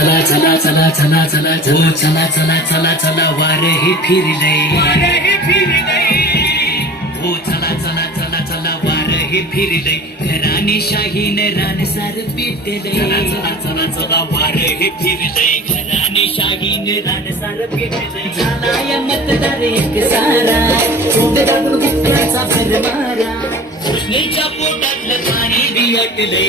चला चला चला चला चला चला चला चला चला चला वार हे फिरले हो चला चला चला चला वार हे फिरले घराने शाहीन रान सार पेटले चला चला चला चला वार हे फिरले घराने शाहीन रान सार पेटले झाला या मतदार एक सारा तोंड दाबून गुप्ताचा भर मारा कृष्णेच्या पोटातलं पाणी बियटले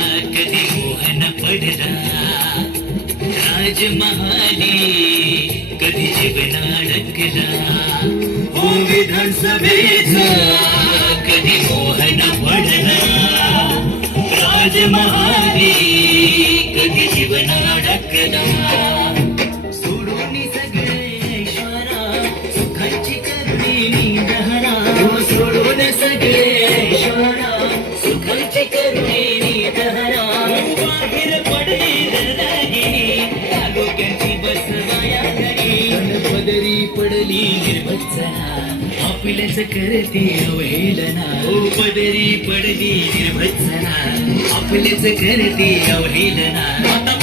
मोहन पडला. राजमहाली कधी जीवन अडकला हो विधानसभेचा कधी मोहन पडला. राजमहाली कधी जीवन अडकला पडली निर्भत्सना आपल्याच करते अवहेलना. हो पदरी पडली निर्भत्सना आपल्याच करते अवहेलना.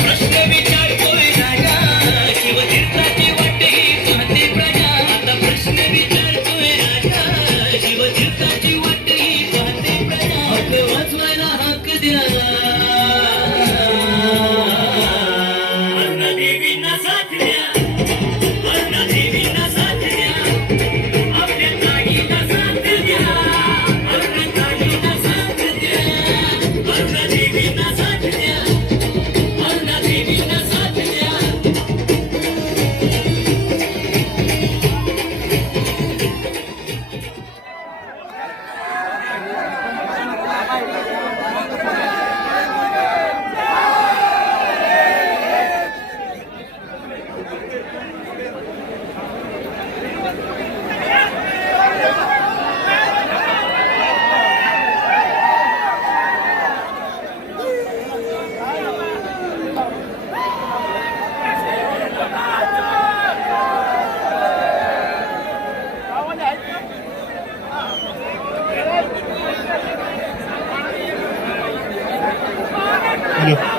you.